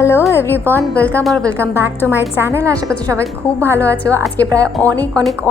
Hello everyone, welcome back to my channel. আশা করছি সবাই খুব ভালো আছো। আজকে প্রায়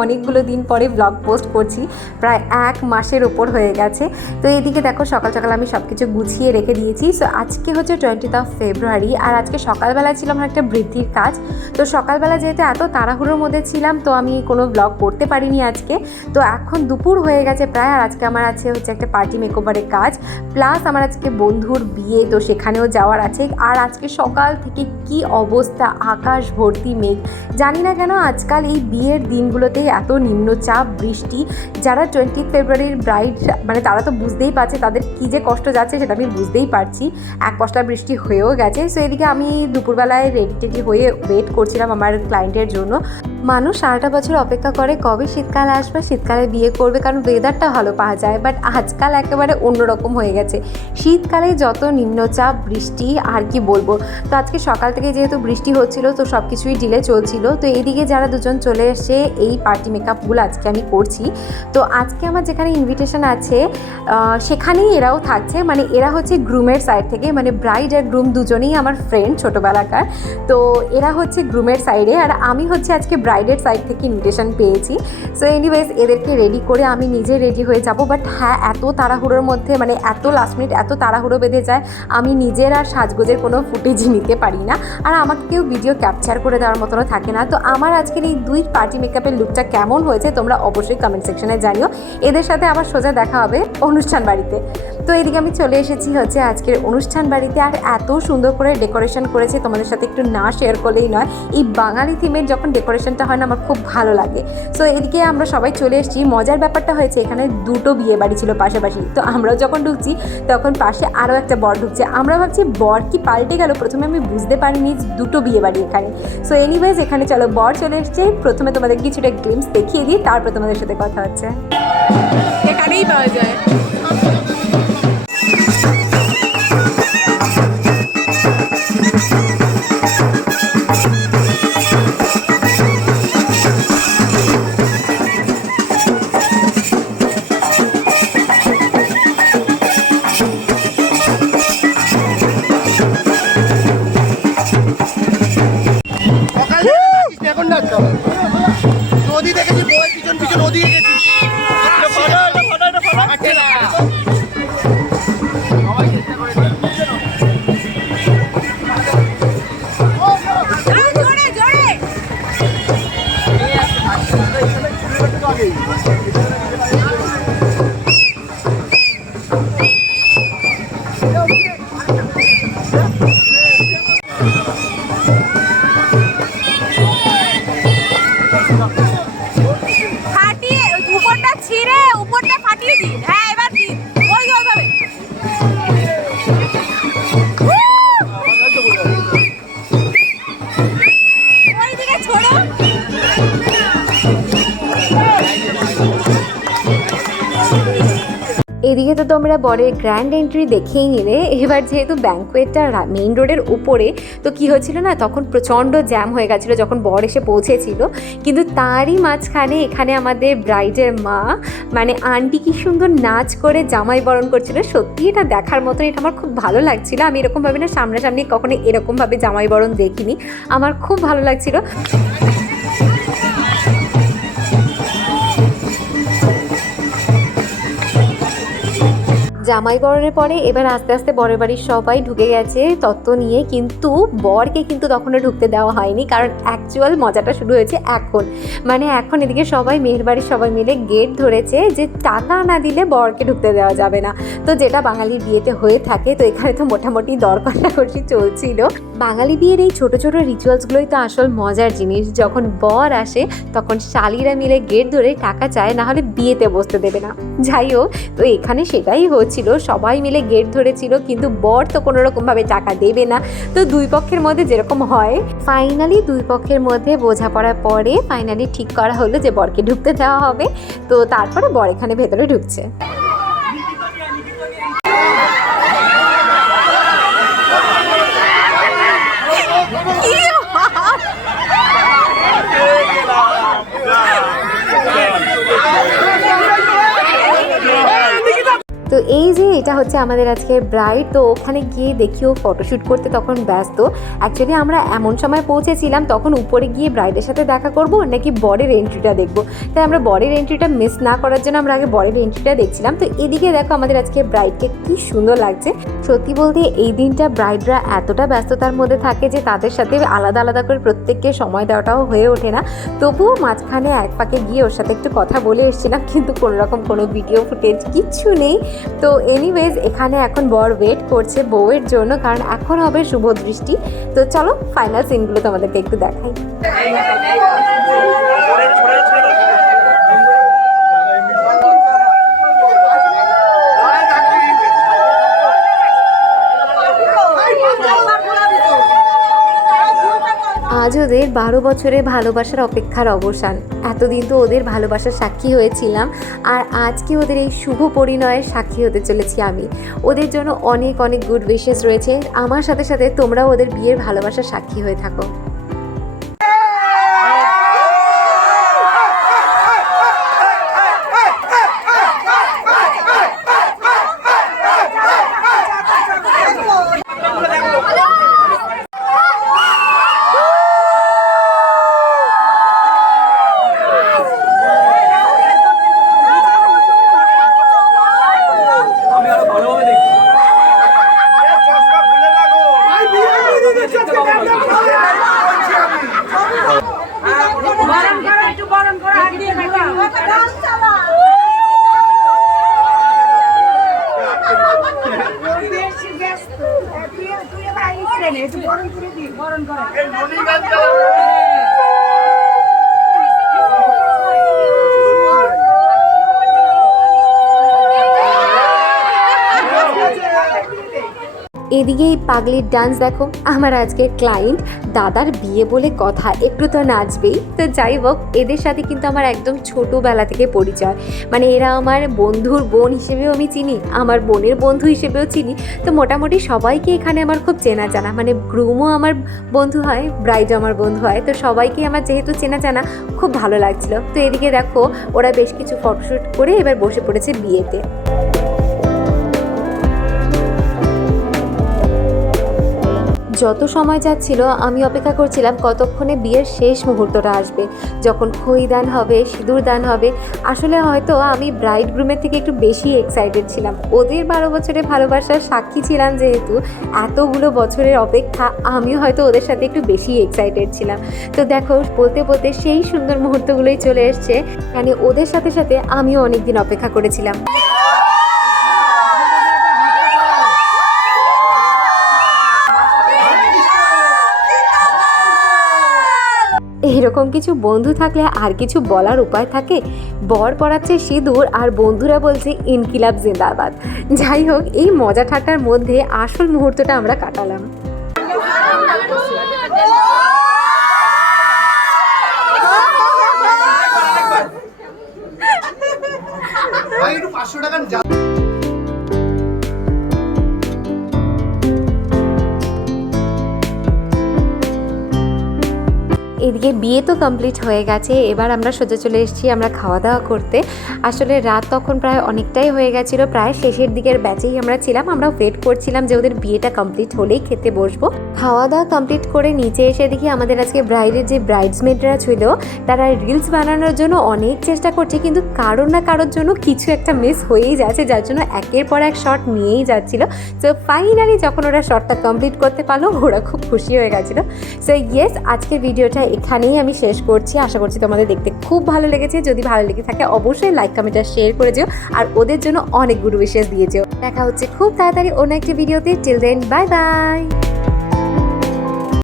অনেকগুলো দিন পরে ব্লগ পোস্ট করছি, প্রায় 1 মাসের ওপর হয়ে গেছে। তো এইদিকে দেখো সকাল সকাল আমি সব কিছু গুছিয়ে রেখে দিয়েছি। সো আজকে হচ্ছে 20 ফেব্রুয়ারি, আর আজকে সকালবেলা ছিল আমার একটা বৃদ্ধির কাজ। তো সকালবেলা যেহেতু এত তাড়াহুড়োর মধ্যে ছিলাম, তো আমি কোনো ব্লগ করতে পারিনি আজকে। তো এখন দুপুর হয়ে গেছে প্রায়, আর আজকে আমার আছে হচ্ছে একটা পার্টি মেকওভারের কাজ, প্লাস আমার আজকে বন্ধুর বিয়ে, তো সেখানেও যাওয়ার আছে। আর আজকে সকাল থেকে কি অবস্থা, আকাশ ভর্তি মেঘ। জানি না কেন আজকাল এই বিয়ের দিনগুলোতেই এত নিম্নচাপ, বৃষ্টি। যারা 20 ফেব্রুয়ারির ব্রাইড মানে তারা তো বুঝতেই পারছে তাদের কী যে কষ্ট যাচ্ছে, সেটা আমি বুঝতেই পারছি। এক পশলা বৃষ্টি হয়েও গেছে। সো এদিকে আমি দুপুরবেলায় রেডি হয়ে ওয়েট করছিলাম আমার ক্লায়েন্টের জন্য। মানুষ সারাটা বছর অপেক্ষা করে কবে শীতকাল আসবে, শীতকালে বিয়ে করবে, কারণ ওয়েদারটা ভালো পাওয়া যায়। বাট আজকাল একেবারে অন্যরকম হয়ে গেছে। শীতকালে যত নিম্নচাপ, বৃষ্টি, আর কি বলবো। তো আজকে সকাল থেকে যেহেতু বৃষ্টি হচ্ছিল, তো সব কিছুই ডিলে চলছিল। তো এইদিকে যারা দুজন চলে এসে এই পার্টি মেকআপগুলো আজকে আমি করছি। তো আজকে আমার যেখানে ইনভিটেশন আছে সেখানেই এরাও থাকছে। মানে এরা হচ্ছে গ্রুমের সাইড থেকে, মানে ব্রাইড আর গ্রুম দুজনেই আমার ফ্রেন্ড ছোটোবেলাকার। তো এরা হচ্ছে গ্রুমের সাইডে, আর আমি হচ্ছে আজকে ব্রাইডের সাইড থেকে ইনভিটেশন পেয়েছি। সো এনিওয়েজ এদেরকে রেডি করে আমি নিজে রেডি হয়ে যাব। বাট হ্যাঁ, এত তাড়াহুড়োর মধ্যে, মানে এত লাস্ট মিনিট এত তাড়াহুড়ো বেঁধে যায়, আমি নিজের আর সাজগোজের কোনো ফুটেজ নিতে পারি না, আর আমাকে কেউ ভিডিও ক্যাপচার করে দেওয়ার মতনও থাকে না। তো আমার আজকের এই দুই পার্টি মেকআপের লুকটা কেমন হয়েছে তোমরা অবশ্যই কমেন্ট সেকশনে জানিও। এদের সাথে আবার সোজা দেখা হবে অনুষ্ঠান বাড়িতে। তো এদিকে আমি চলে এসেছি হচ্ছে আজকের অনুষ্ঠান বাড়িতে, আর এত সুন্দর করে ডেকোরেশন করেছে, তোমাদের সাথে একটু না শেয়ার করলেই নয়। এই বাঙালি থিমের যখন ডেকোরেশনটা হয় না, আমার খুব ভালো লাগে। সো এদিকে আমরা সবাই চলে এসেছি। মজার ব্যাপারটা হয়েছে এখানে দুটো বিয়ে বাড়ি ছিল পাশাপাশি। তো আমরাও যখন ঢুকছি তখন পাশে আরও একটা বর ঢুকছে। আমরা ভাবছি বর কি পাল্টে গেল, প্রথমে আমি বুঝতে পারিনি দুটো বিয়ে বাড়ি এখানে। সো এনিওয়েজ এখানে চলো বর চলে এসছে। প্রথমে তোমাদের কিছুটা গ্লিমস দেখিয়ে দিই, তারপর তোমাদের সাথে কথা হচ্ছে। এখানেই পাওয়া যায়। নদী দেখেছি, বই পিছন পিছন ওদিকে গেছি। এদিকে তো তোমরা বরের গ্র্যান্ড এন্ট্রি দেখেই নিলে। এবার যেহেতু ব্যাঙ্কোয়েটটা মেইন রোডের উপরে, তো কী হয়েছিল না, তখন প্রচণ্ড জ্যাম হয়ে গেছিলো যখন বর এসে পৌঁছেছিল। কিন্তু তারই মাঝখানে এখানে আমাদের ব্রাইডের মা মানে আন্টি কি সুন্দর নাচ করে জামাই বরণ করছিল। সত্যি এটা দেখার মতন, এটা আমার খুব ভালো লাগছিলো। আমি এরকমভাবে না সামনাসামনি কখনো এরকমভাবে জামাই বরণ দেখিনি, আমার খুব ভালো লাগছিলো। জামাই বরণের পরে এবার আস্তে আস্তে বরের বাড়ির সবাই ঢুকে গেছে তত্ত্ব নিয়ে, কিন্তু বরকে কিন্তু তখনও ঢুকতে দেওয়া হয়নি, কারণ অ্যাকচুয়াল মজাটা শুরু হয়েছে এখন। মানে এখন এদিকে সবাই মেয়ের বাড়ির সবাই মিলে গেট ধরেছে যে টাকা না দিলে বরকে ঢুকতে দেওয়া যাবে না। তো যেটা বাঙালির বিয়েতে হয়ে থাকে, তো এখানে তো মোটামুটি দর কষাকষি চলছিল। বাঙালি বিয়ের এই ছোটো ছোটো রিচুয়ালসগুলোই তো আসল মজার জিনিস। যখন বর আসে তখন শালিরা মিলে গেট ধরে টাকা চায়, না হলে বিয়েতে বসতে দেবে না। যাই হোক, তো এখানে সেটাই হচ্ছে, সবাই মিলে গেট ধরেছিল, কিন্তু বর তো কোনো রকমভাবে টাকা দেবে না। তো দুই পক্ষের মধ্যে যেরকম হয়, ফাইনালি দুই পক্ষের মধ্যে বোঝাপড়ার পরে ফাইনালি ঠিক করা হলো যে বরকে ঢুকতে দেওয়া হবে। তো তারপরে বর এখানে ভেতরে ঢুকছে। তো এই যে এটা হচ্ছে আমাদের আজকে ব্রাইড, তো ওখানে গিয়ে দেখিও ফটোশ্যুট করতে তখন ব্যস্ত। অ্যাকচুয়ালি আমরা এমন সময় পৌঁছেছিলাম তখন উপরে গিয়ে ব্রাইডের সাথে দেখা করব নাকি বরের এন্ট্রিটা দেখব, তাই আমরা বরের এন্ট্রিটা মিস না করার জন্য আমরা আগে বরের এন্ট্রিটা দেখছিলাম। তো এদিকে দেখো আমাদের আজকে ব্রাইডকে কি সুন্দর লাগছে। সত্যি বলতে এই দিনটা ব্রাইডরা এতটা ব্যস্ততার মধ্যে থাকে যে তাদের সাথে আলাদা আলাদা করে প্রত্যেককে সময় দেওয়াটাও হয়ে ওঠে না। তবুও মাঝখানে এক পাকে গিয়ে ওর সাথে একটু কথা বলে এসেছিলাম, কিন্তু কোনোরকম কোনো ভিডিও ফুটেজ কিচ্ছু নেই। তো এনিওয়েজ এখানে এখন বর ওয়েট করছে বউয়ের জন্য, কারণ এখন হবে শুভ দৃষ্টি। তো চলো ফাইনাল সিনগুলো তোমাদেরকে একটু দেখাই। আজ ওদের 12 বছরের ভালোবাসার অপেক্ষার অবসান। এতদিন তো ওদের ভালোবাসার সাক্ষী হয়েছিলাম, আর আজকে ওদের এই শুভ পরিণয়ের সাক্ষী হতে চলেছি আমি। ওদের জন্য অনেক অনেক গুড উইশেস রয়েছে। আমার সাথে সাথে তোমরাও ওদের বিয়ের ভালোবাসার সাক্ষী হয়ে থাকো। এদিকে এই পাগলির ডান্স দেখো। আমার আজকে ক্লায়েন্ট, দাদার বিয়ে বলে কথা, একটু তো নাচবেই। তো যাই হোক, এদের সাথে কিন্তু আমার একদম ছোটোবেলা থেকে পরিচয়, মানে এরা আমার বন্ধুর বোন হিসেবেও আমি চিনি, আমার বোনের বন্ধু হিসেবেও চিনি। তো মোটামুটি সবাইকে এখানে আমার খুব চেনা জানা, মানে গ্রুমও আমার বন্ধু হয়, ব্রাইডও আমার বন্ধু হয়। তো সবাইকে আমার যেহেতু চেনা জানা, খুব ভালো লাগছিল। তো এদিকে দেখো ওরা বেশ কিছু ফটোশ্যুট করে এবার বসে পড়েছে বিয়েতে। যত সময় যাচ্ছিল আমি অপেক্ষা করছিলাম কতক্ষণে বিয়ের শেষ মুহূর্তটা আসবে, যখন খইদান হবে, সিঁদুর দান হবে। আসলে হয়তো আমি ব্রাইড গ্রুমের থেকে একটু বেশি এক্সাইটেড ছিলাম। ওদের 12 বছরের ভালোবাসার সাক্ষী ছিলাম যেহেতু, এতগুলো বছরের অপেক্ষা, আমিও হয়তো ওদের সাথে একটু বেশি এক্সাইটেড ছিলাম। তো দেখো বলতে বলতে সেই সুন্দর মুহূর্তগুলোই চলে এসছে, মানে ওদের সাথে সাথে আমিও অনেকদিন অপেক্ষা করেছিলাম। এরকম কিছু বন্ধু থাকলে আর কিছু বলার উপায় থাকে? বর পড়াচ্ছে সিঁদুর আর বন্ধুরা বলছে ইনকিলাব জিন্দাবাদ। যাই হোক, এই মজা ঠাট্টার মধ্যে আসল মুহূর্তটা আমরা কাটালাম। একটু 500 টাকা এদিকে বিয়ে তো কমপ্লিট হয়ে গেছে, এবার আমরা সোজা চলে এসেছি আমরা খাওয়া দাওয়া করতে। আসলে রাত তখন প্রায় অনেকটাই হয়ে গেছিলো, প্রায় শেষের দিকের ব্যাচেই আমরা ছিলাম। আমরা ওয়েট করছিলাম যে ওদের বিয়েটা কমপ্লিট হলেই খেতে বসবো। খাওয়া দাওয়া কমপ্লিট করে নিচে এসে দেখি আমাদের আজকে ব্রাইডের যে ব্রাইডসমেডরা ছিল তারা রিলস বানানোর জন্য অনেক চেষ্টা করছে, কিন্তু কারোর না কারোর জন্য কিছু একটা মিস হয়েই যাচ্ছে, যার জন্য একের পর এক শট নিয়েই যাচ্ছিলো। সো ফাইনালি যখন ওরা শটটা কমপ্লিট করতে পারলো, ওরা খুব খুশি হয়ে গেছিলো। সো ইয়েস, আজকের ভিডিওটা এখানেই আমি শেষ করছি। আশা করছি তোমাদের দেখতে খুব ভালো লেগেছে। যদি ভালো লেগে থাকে অবশ্যই লাইক কমেন্ট আর শেয়ার করে যেও, আর ওদের জন্য অনেক গুড উইশেস দিয়ে যেও। দেখা হচ্ছে খুব তাড়াতাড়ি অন্য একটি ভিডিওতে। Till then bye by.